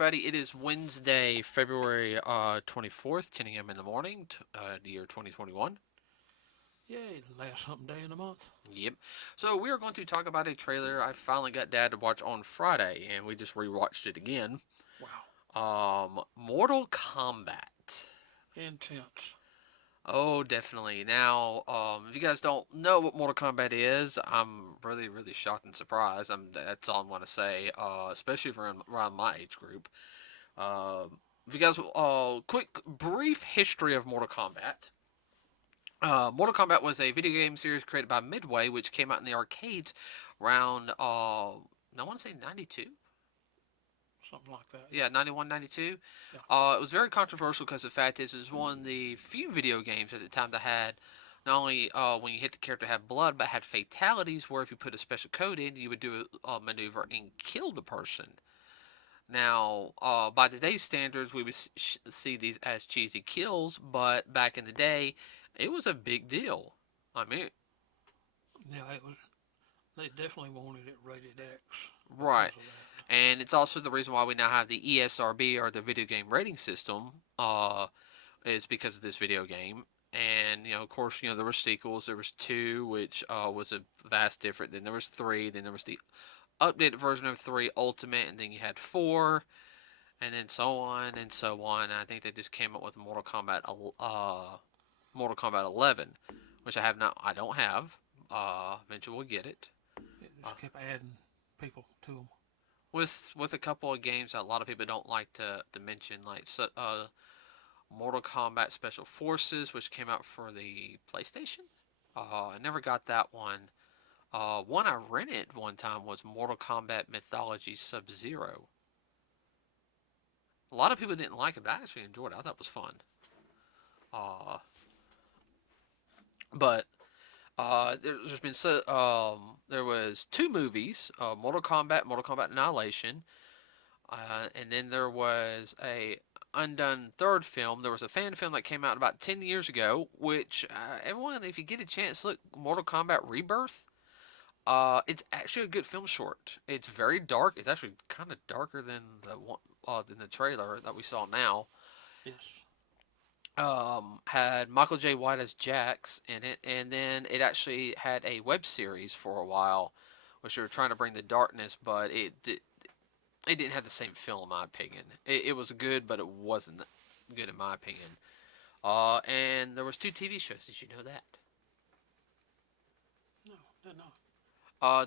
everybody. It is Wednesday, February 24th, 10 a.m. in the morning, the year 2021. Yay, last hump day in the month. Yep. So we are going to talk about a trailer I finally got Dad to watch on Friday, and we just rewatched it again. Wow. Mortal Kombat. Intense. Oh, definitely. Now, if you guys don't know what Mortal Kombat is, I'm really, really shocked and surprised. That's all I want to say, especially for around my age group. Uh, if you guys, quick, brief history of Mortal Kombat. Mortal Kombat was a video game series created by Midway, which came out in the arcades around, I want to say 92? Something like that. Yeah, 91, 92. Yeah. It was very controversial because the fact is, it was one of the few video games at the time that had not only when you hit the character had blood, but had fatalities where if you put a special code in, you would do a maneuver and kill the person. Now, by today's standards, we would see these as cheesy kills, but back in the day, it was a big deal. I mean, Yeah, it was. They definitely wanted it rated X right. because of that. And it's also the reason why we now have the ESRB, or the video game rating system, is because of this video game. And, of course, there were sequels. There was two, which was a vast different. Then there was three. Then there was the updated version of 3 Ultimate, and then you had 4, and then so on and so on. And I think they just came up with Mortal Kombat 11, which I don't have. Eventually we'll get it. It just kept adding people to them. With a couple of games that a lot of people don't like to mention, like Mortal Kombat Special Forces, which came out for the PlayStation. I never got that one. One I rented one time was Mortal Kombat Mythology Sub-Zero. A lot of people didn't like it, but I actually enjoyed it. I thought it was fun. Uh, but there's been there was 2 movies: Mortal Kombat, Mortal Kombat Annihilation, and then there was a undone third film. There was a fan film that came out about 10 years ago, which everyone, if you get a chance, look, Mortal Kombat Rebirth. It's actually a good film short. It's very dark. It's actually kind of darker than the trailer that we saw now. Yes. Had Michael J. White as Jax in it, and then it actually had a web series for a while, which they were trying to bring the darkness, but it didn't have the same feel in my opinion. It was good, but it wasn't good in my opinion. And there was 2 TV shows. Did you know that? No, did not.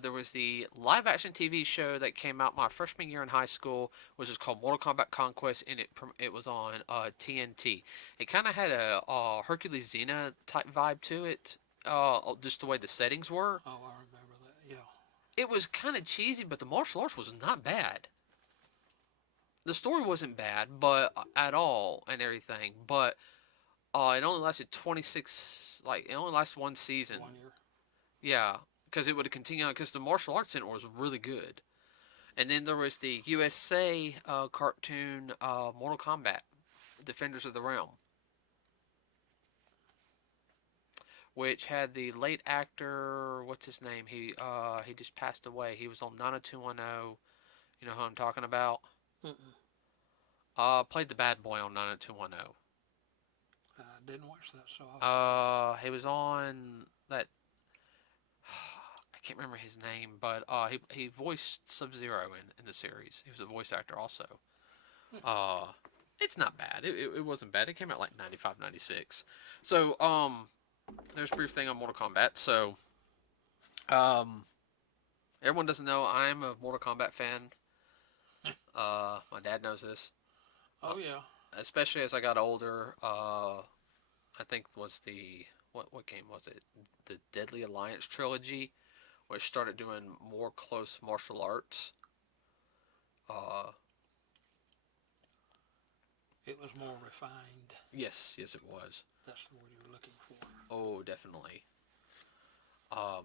There was the live action TV show that came out my freshman year in high school, which is called Mortal Kombat Conquest, and it was on TNT. It kind of had a Hercules Xena type vibe to it, just the way the settings were. Oh, I remember that. Yeah. It was kind of cheesy, but the martial arts was not bad. The story wasn't bad, but at all and everything. But it only lasted 26. Like it only lasted one season. 1 year. Yeah, because it would have continued on because the martial arts in it was really good. And then there was the USA cartoon Mortal Kombat, Defenders of the Realm, which had the late actor, what's his name? He just passed away. He was on 90210. You know who I'm talking about? Mm-mm. Played the bad boy on 90210. I didn't watch that, so I He was on that. I can't remember his name, but he voiced Sub-Zero in the series. He was a voice actor also. Uh, it's not bad. It wasn't bad. It came out like 95, 96. So there's a brief thing on Mortal Kombat. So everyone doesn't know I'm a Mortal Kombat fan. My dad knows this. Oh yeah. Especially as I got older. I think was the what game was it? The Deadly Alliance trilogy, which started doing more close martial arts. Uh, It was more refined. yes, it was. That's the word you were looking for. Oh, definitely.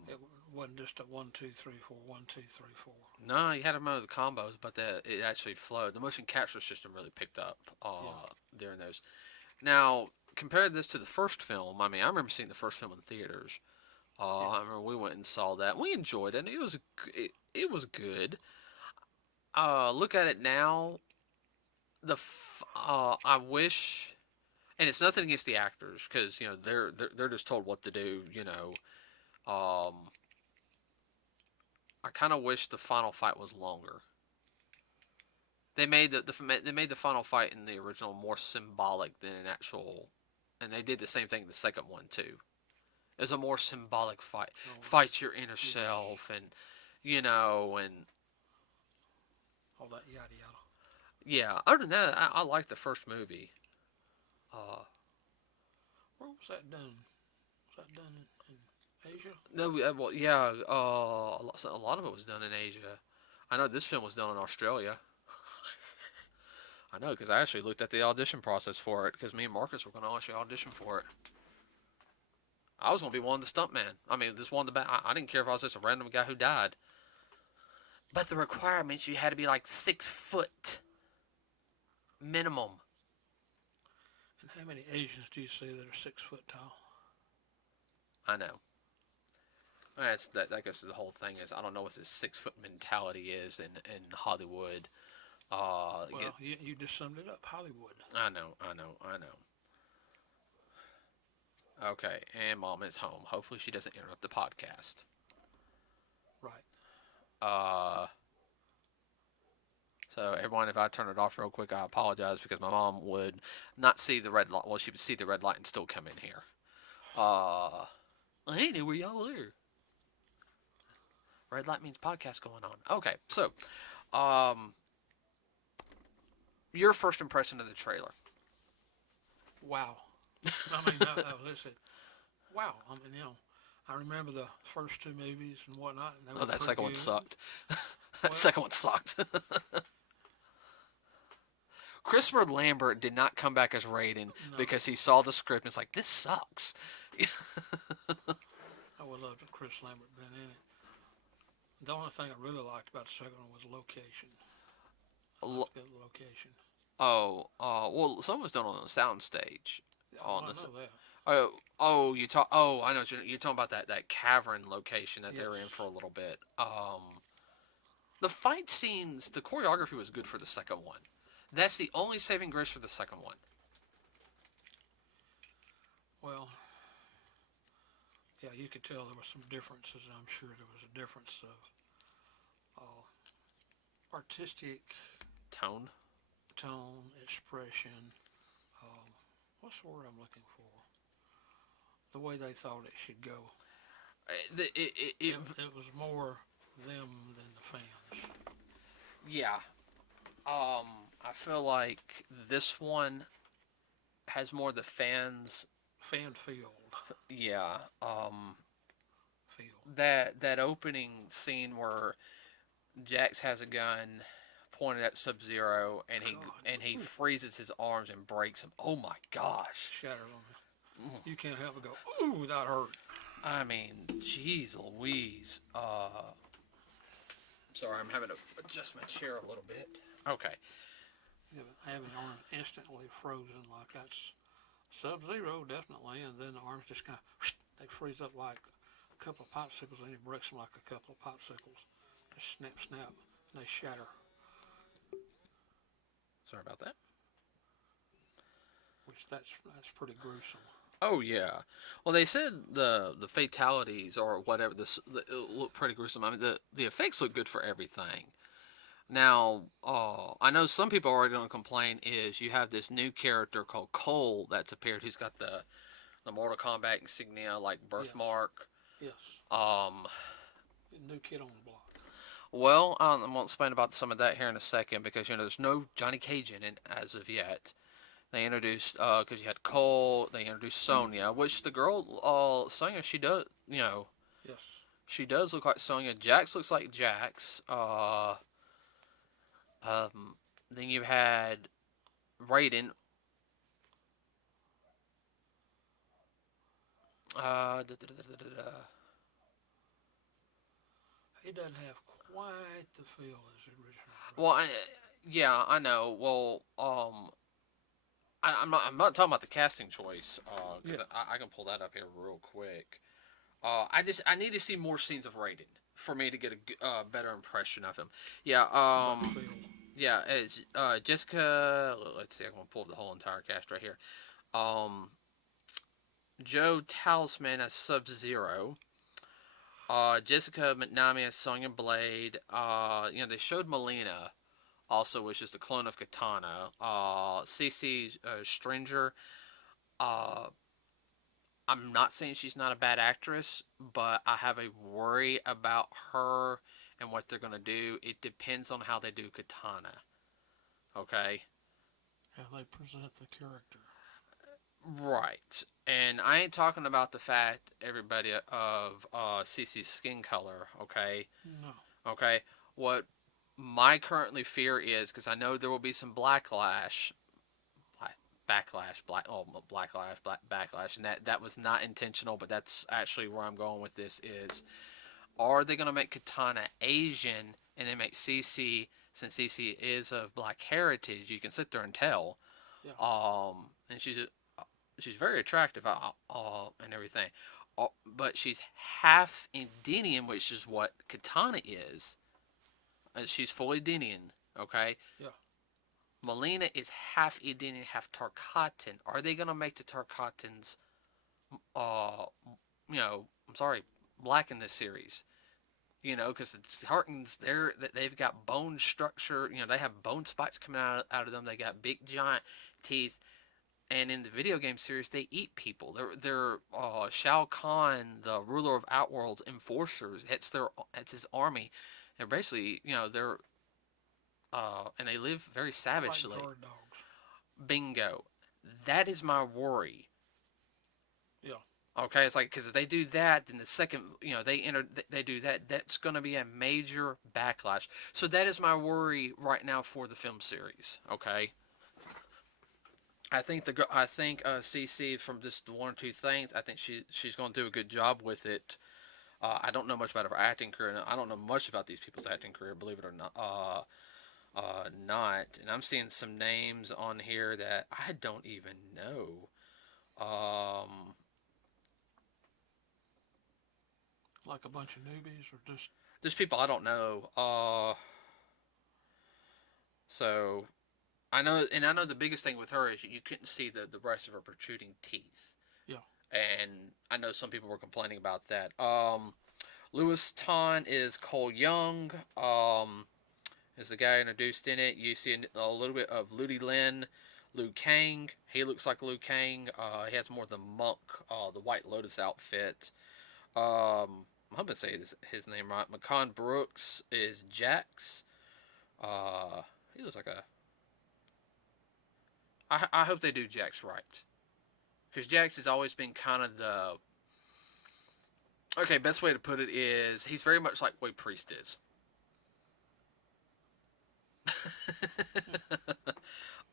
It wasn't just a 1, 2, 3, 4, 1, 2, 3, 4. No, you had to remember the combos, but it actually flowed. The motion capture system really picked up during those. Now, compare this to the first film. I mean, I remember seeing the first film in theaters. I remember we went and saw that. We enjoyed it. And it was good. Look at it now. I wish, and it's nothing against the actors because they're just told what to do. I kind of wish the final fight was longer. They made the final fight in the original more symbolic than an actual, and they did the same thing in the second one too. It's a more symbolic fight. Oh, Fight your inner yes. self, and All that yada yada. yeah. Other than that, I like the first movie. Uh, Where was that done? Was that done in Asia? no, well, yeah. A lot of it was done in Asia. I know this film was done in Australia. I know because I actually looked at the audition process for it because me and Marcus were going to actually audition for it. I was going to be one of the stuntmen. I mean, this one of the I didn't care if I was just a random guy who died. But the requirements, you had to be like 6 foot minimum. And how many Asians do you see that are 6 foot tall? I know. That goes to the whole thing is I don't know what this 6 foot mentality is in Hollywood. Well, you just summed it up. Hollywood. I know. Okay, and Mom is home. Hopefully she doesn't interrupt the podcast. Right. So everyone, if I turn it off real quick, I apologize because my mom would not see the red light. Well, she would see the red light and still come in here. I ain't knew where y'all were. Red light means podcast going on. Okay, so, your first impression of the trailer. Wow. I mean, listen. Wow. I mean, I remember the first two movies and whatnot. And they were That second one good. sucked. That second one sucked. Christopher Lambert did not come back as Raiden because he saw the script and was like, this sucks. I would love to Chris Lambert been in it. The only thing I really liked about the second one was location. Good location. Well, some was done on the sound stage. I know that. I know you're talking about that cavern location that they were in for a little bit. The fight scenes, the choreography was good for the second one. That's the only saving grace for the second one. Well, yeah, you could tell there were some differences. I'm sure there was a difference of artistic Tone. expression. What's the word I'm looking for? The way they thought it should go. It was more them than the fans. Yeah. I feel like this one has more the fans. Fan field. Yeah. Feel. That opening scene where Jax has a gun pointed at Sub-Zero and he freezes his arms and breaks them. Oh my gosh. Shatters on you. You can't help but go, ooh, that hurt. I mean, jeez Louise. Sorry, I'm having to adjust my chair a little bit. Okay. Yeah, having the arm instantly frozen like that's Sub-Zero, definitely, and then the arms just kind of, they freeze up like a couple of popsicles, and he breaks them like a couple of popsicles. They snap, and they shatter. Sorry about that. Which that's pretty gruesome. Oh yeah. Well, they said the fatalities or whatever it look pretty gruesome. I mean, the effects look good for everything. Now, I know some people are already going to complain. Is you have this new character called Cole that's appeared. He's got the Mortal Kombat insignia like birthmark. Yes. New kid on the block. Well, I'm going to explain about some of that here in a second because there's no Johnny Cage in it as of yet. They introduced because you had Cole. They introduced Sonya, which the girl Sonya she does Yes. She does look like Sonya. Jax looks like Jax. Then you had Raiden. He doesn't have quite the feel as the original. Well, yeah, I know. Well, I'm not talking about the casting choice because I can pull that up here real quick. I need to see more scenes of Raiden for me to get a better impression of him. Yeah. Yeah, it's Jessica. Let's see. I'm gonna pull up the whole entire cast right here. Um, Joe Talisman as Sub Zero. Jessica McNamee as Sonya Blade. They showed Melina also, which is the clone of Katana. CC Stringer. Uh, I'm not saying she's not a bad actress, but I have a worry about her and what they're gonna do. It depends on how they do Katana. Okay. How they present the character. Right. And I ain't talking about the fact, everybody, of CC's skin color, okay? No. Okay? What my currently fear is, because I know there will be some backlash, backlash, backlash, and that was not intentional, but that's actually where I'm going with this is, are they going to make Katana Asian and then make CC, since CC is of black heritage, you can sit there and tell, Yeah. and she's very attractive and everything. But she's half Indian, which is what Katana is. She's full Indian, okay? Yeah. Melina is half Indian, half Tarkatan. Are they gonna make the Tarkatans, uh, I'm sorry, black in this series? Because the Tartans, they've got bone structure. They have bone spikes coming out of them. They got big giant teeth. And in the video game series, they eat people. They're Shao Kahn, the ruler of Outworld's enforcers. It's his army. They're basically, they're and they live very Like savagely. guard dogs. Bingo. That is my worry. Yeah. Okay, it's like, because if they do that, then the second, they do that, that's going to be a major backlash. So that is my worry right now for the film series. Okay. I think CC, from just one or two things, I think she's going to do a good job with it. I don't know much about her acting career. And I don't know much about these people's acting career, believe it or not. Not, and I'm seeing some names on here that I don't even know. Um, Like a bunch of newbies or just. there's people I don't know. So I know the biggest thing with her is you couldn't see the rest of her protruding teeth. Yeah. And I know some people were complaining about that. Louis Ton is Cole Young. Is the guy introduced in it. You see a little bit of Ludi Lin, Liu Kang. He looks like Liu Kang. He has more of the monk, the White Lotus outfit. I'm hoping to say his name right. Macon Brooks is Jax. He looks like a. I hope they do Jax right, because Jax has always been kind of the. Okay, best way to put it is he's very much like Way Priest is.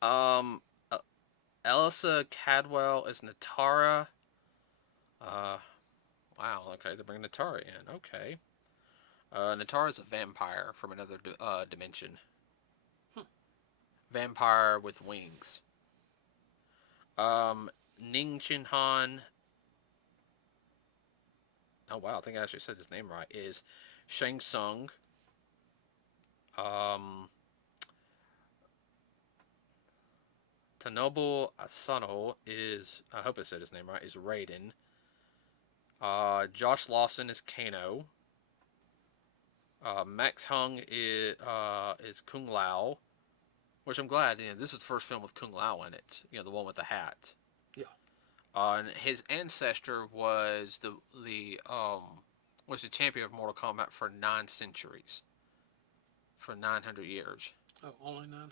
um, Elisa Cadwell is Natara. Uh, wow. Okay, they're bringing Natara in. Okay. Natara is a vampire from another dimension. Vampire with wings. Ning Chin Han. Oh wow, I think I actually said his name right. Is Shang Tsung. Um, Tanobu Asano is, I hope I said his name right, is Raiden. Josh Lawson is Kano. Max Hung is Kung Lao, which I'm glad. This was the first film with Kung Lao in it. The one with the hat. Yeah. And his ancestor was the champion of Mortal Kombat for 9 centuries, for 900 years. Oh, only 900.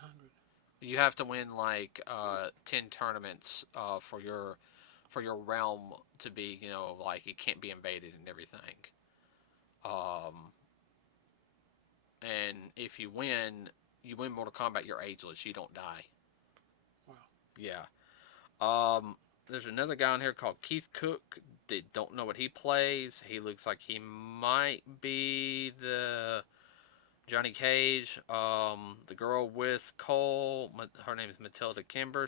You have to win like 10 tournaments for your realm to be, like it can't be invaded and everything. Um, and if you win Mortal Kombat, you're ageless. You don't die. Wow. Yeah. There's another guy on here called Keith Cook. They don't know what he plays. He looks like he might be the Johnny Cage. The girl with Cole, her name is Matilda Kimber.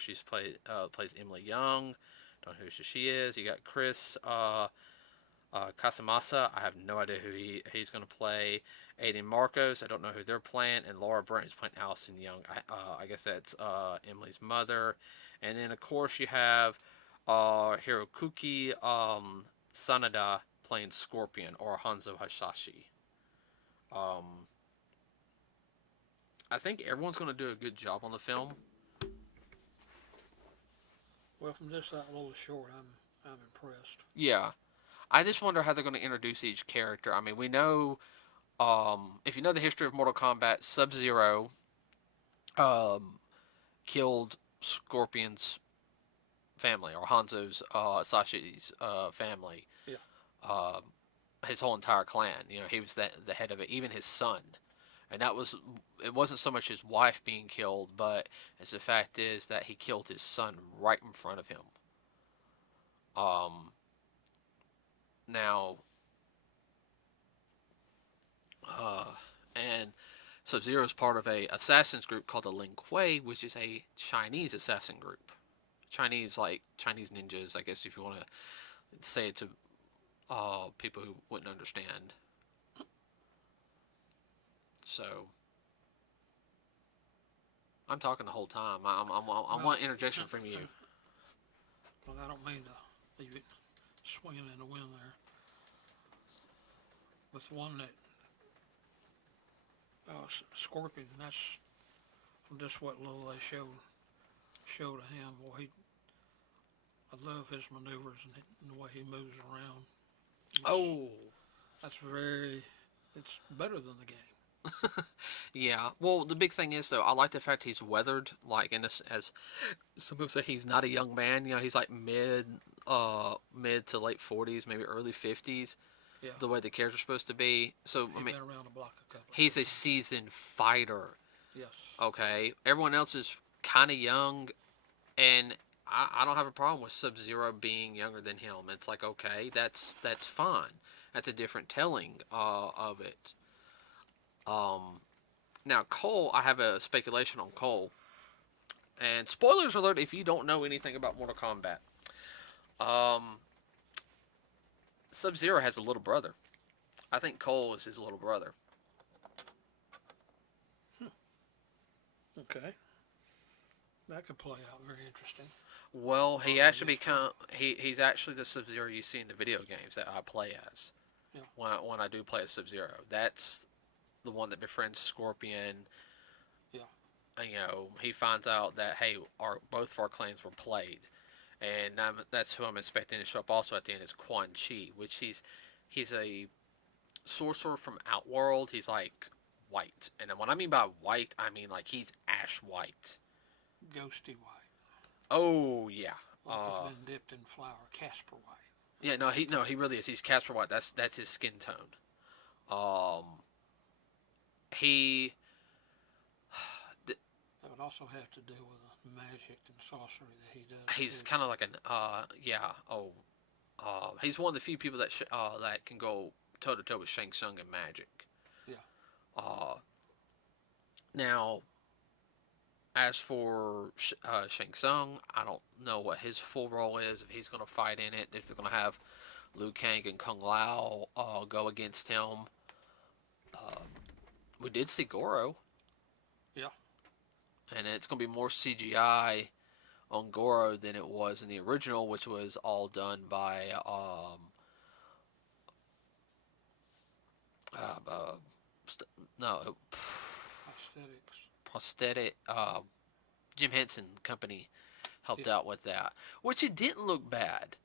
Plays Emily Young. Don't know who she is. You got Chris Casamassa, I have no idea who he's going to play. Aiden Marcos, I don't know who they're playing. And Laura Brent is playing Allison Young. I guess that's Emily's mother. And then, of course, you have Hirokuki Sanada playing Scorpion or Hanzo Hasashi. Um, I think everyone's going to do a good job on the film. Well, from just that little short, I'm impressed. Yeah. I just wonder how they're going to introduce each character. I mean, we know, if you know the history of Mortal Kombat, Sub Zero um, killed Scorpion's family, or Hanzo's, Sashi's family, Yeah. um, his whole entire clan. You know, he was the head of it, even his son. And it wasn't so much his wife being killed, but as the fact is that he killed his son right in front of him. Um, now, uh, and Sub Zero is part of a assassins group called the Lin Kuei, which is a Chinese assassin group. Chinese, like Chinese ninjas, I guess, if you want to say it to people who wouldn't understand. So I'm talking the whole time. I want interjection from you. Well, I don't mean to leave it swinging in the wind there. With the one that Scorpion, that's just what little they showed to him. Well, I love his maneuvers and the way he moves around. That's it's better than the game. Yeah. Well, the big thing is though, I like the fact he's weathered. Like in this, as some people say, he's not a young man. You know, he's like mid to late 40s, maybe early 50s. Yeah. The way the character's supposed to be. So He's I mean, been around the block a couple. he's a seasoned fighter. Yes. Okay. Everyone else is kind of young, and I don't have a problem with Sub Zero being younger than him. It's like, okay, that's fine. That's a different telling of it. Now Cole, I have a speculation on Cole, and spoilers alert if you don't know anything about Mortal Kombat. Sub Zero has a little brother. I think Cole is his little brother. Okay. That could play out very interesting. Well, he's actually the Sub Zero you see in the video games that I play as. Yeah. When I do play as Sub Zero, that's the one that befriends Scorpion. Yeah. And, you know, he finds out that, hey, both of our clans were played, and that's who I'm expecting to show up also at the end is Quan Chi, which he's a sorcerer from Outworld. He's like white, and when I mean by white, I mean like he's ash white, ghosty white. Oh yeah, Like he's been dipped in flour, Casper white. Yeah, he really is. He's Casper White. That's his skin tone. He. That would also have to do with the magic and sorcery that he does. He's kind of like an he's one of the few people that that can go toe to toe with Shang Tsung in magic. Yeah. Now, as for Shang Tsung, I don't know what his full role is. If he's going to fight in it, if they're going to have Liu Kang and Kung Lao go against him. We did see Goro. Yeah. And it's going to be more CGI on Goro than it was in the original, which was all done by prosthetic Jim Henson Company helped out with that, which it didn't look bad.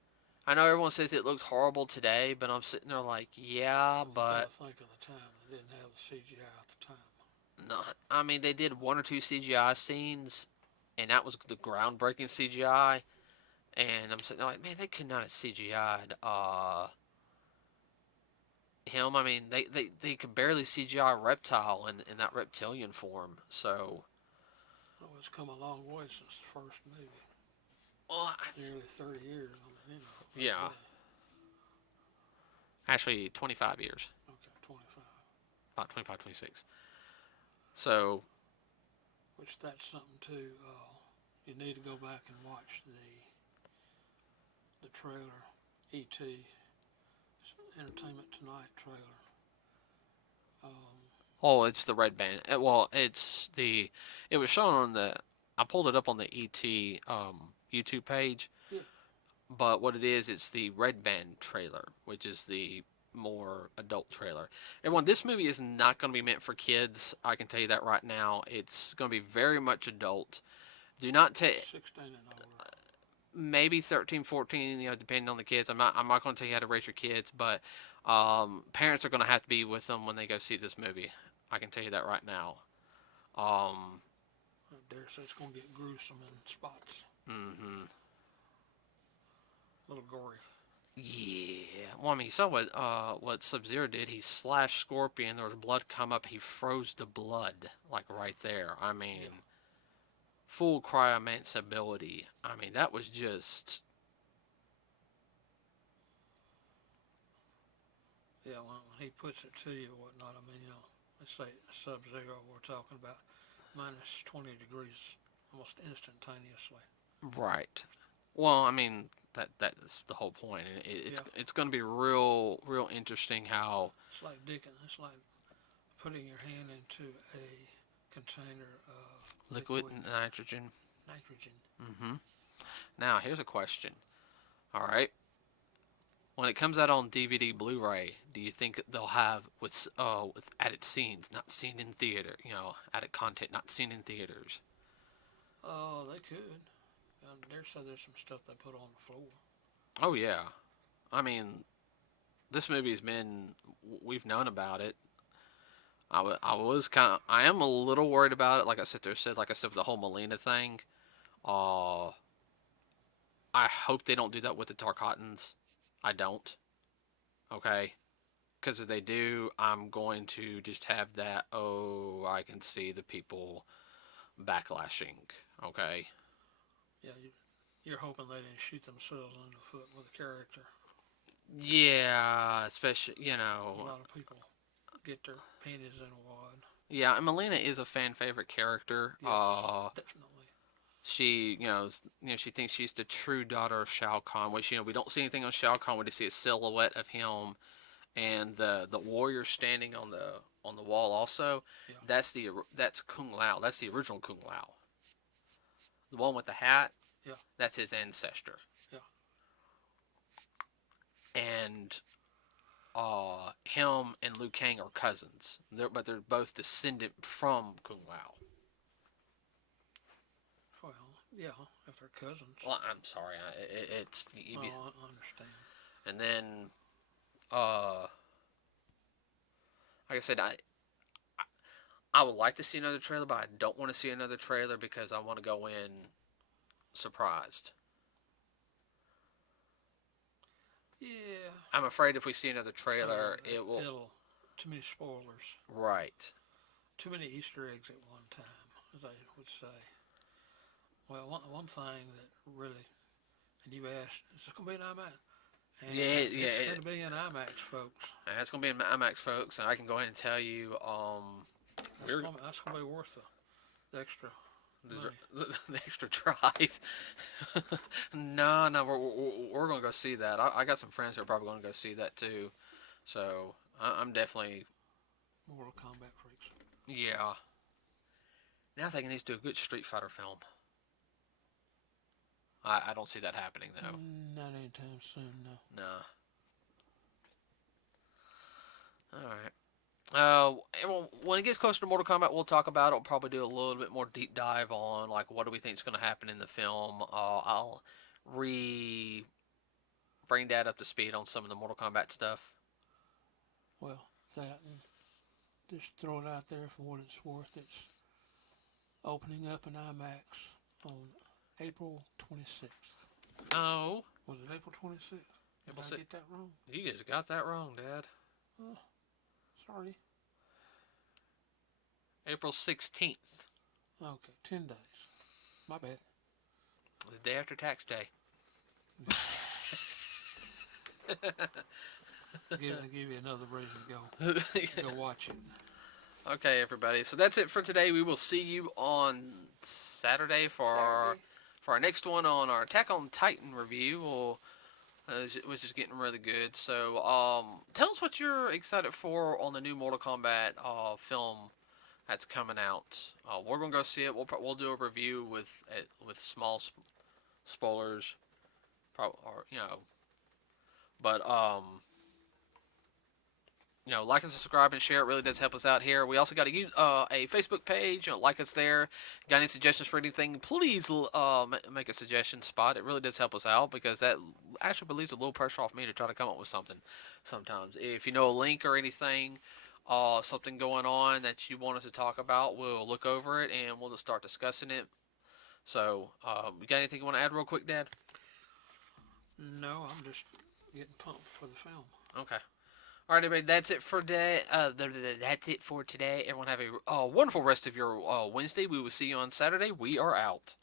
I know everyone says it looks horrible today, but I'm sitting there like, yeah, but I think of the time they didn't have the CGI at the time. No, I mean they did one or two CGI scenes, and that was the groundbreaking CGI. And I'm sitting there like, man, they could not have CGI'd him. I mean, they could barely CGI a reptile in that reptilian form. So, well, it's come a long way since the first movie. Well, nearly 30 years. I mean, yeah. Actually, 25 years. Okay, 25. About 25, 26. So. Which that's something too. You need to go back and watch the trailer, E.T. Entertainment Tonight trailer. Oh, it's the red band. Well, it's the. It was shown on the. I pulled it up on the ET YouTube page, Yeah. but what it is, it's the red band trailer, which is the more adult trailer. Everyone, this movie is not going to be meant for kids. I can tell you that right now. It's going to be very much adult. Do not take 16 and over. maybe 13, 14, depending on the kids. I'm not going to tell you how to raise your kids, but parents are going to have to be with them when they go see this movie. I can tell you that right now. I dare say it's going to get gruesome in spots. Mm-hmm. A little gory. Yeah. Well, I mean, you saw what Sub-Zero did. He slashed Scorpion. There was blood come up. He froze the blood, like right there. I mean, Yeah. full cryomancy ability. I mean, that was just. Yeah, well, he puts it to you or whatnot. I mean, let's say Sub-Zero we're talking about, minus 20 degrees almost instantaneously. Right. Well, I mean, that is the whole point. And it's going to be real interesting how. It's like It's like putting your hand into a container of Liquid nitrogen. Nitrogen. Mm-hmm. Now, here's a question. All right. When it comes out on DVD, Blu-ray, do you think they'll have with added scenes not seen in theater? Added content not seen in theaters. Oh, they could. I dare say there's some stuff they put on the floor. Oh yeah. I mean, this movie's been. We've known about it. I am a little worried about it. Like I said, with the whole Melina thing. Uh, I hope they don't do that with the Tarkatans. I don't. Okay. Because if they do, I'm going to just have that. Oh, I can see the people backlashing. Okay. Yeah, you're hoping they didn't shoot themselves in the foot with a character. Yeah, especially A lot of people get their panties in a wad. Yeah, and Melina is a fan favorite character. Yes, definitely. She, she thinks she's the true daughter of Shao Kahn. Which we don't see anything on Shao Kahn. We just see a silhouette of him, and the warrior standing on the wall. Also, Yeah. that's Kung Lao. That's the original Kung Lao. The one with the hat. Yeah. That's his ancestor. Yeah. And him and Liu Kang are cousins. But they're both descendant from Kung Lao. Well, yeah, if they're cousins. Well, I'm sorry. It's. I understand. And then, like I said, I would like to see another trailer, but I don't want to see another trailer because I want to go in surprised. Yeah. I'm afraid if we see another trailer, it'll too many spoilers. Right. Too many Easter eggs at one time, as I would say. Well, one thing that really, and you asked, is this going to be an IMAX? And it's going to be an IMAX, folks. It's going to be an IMAX, folks, and I can go ahead and tell you, that's going to be worth the extra the extra drive. No, we're going to go see that. I got some friends who are probably going to go see that too. So I'm definitely Mortal Kombat freaks. Yeah. Now I think he needs to do a good Street Fighter film. I don't see that happening though. Not anytime soon, no. Nah. Alright. When it gets closer to Mortal Kombat, we'll talk about it. We'll probably do a little bit more deep dive on like what do we think is going to happen in the film. I'll bring Dad up to speed on some of the Mortal Kombat stuff. Well, that and just throw it out there for what it's worth. It's opening up in IMAX on April 26th. Oh. Was it April 26th? Did I get that wrong? You just got that wrong, Dad. Oh, sorry. April 16th. Okay, 10 days. My bad. The day after tax day. Give you another reason to go watch it. Okay, everybody. So that's it for today. We will see you on Saturday for our next one on our Attack on Titan review. which is getting really good. So, tell us what you're excited for on the new Mortal Kombat film that's coming out. We're gonna go see it. We'll do a review with small spoilers, probably, or but like and subscribe and share. It really does help us out here. We also got a Facebook page. Like us there. Got any suggestions for anything? Please make a suggestion spot. It really does help us out because that actually relieves a little pressure off me to try to come up with something. Sometimes, if you know a link or anything, something going on that you want us to talk about, we'll look over it and we'll just start discussing it. So, you got anything you want to add real quick, Dad? No, I'm just getting pumped for the film. Okay. All right, everybody. That's it for today. That's it for today. Everyone have a wonderful rest of your Wednesday. We will see you on Saturday. We are out.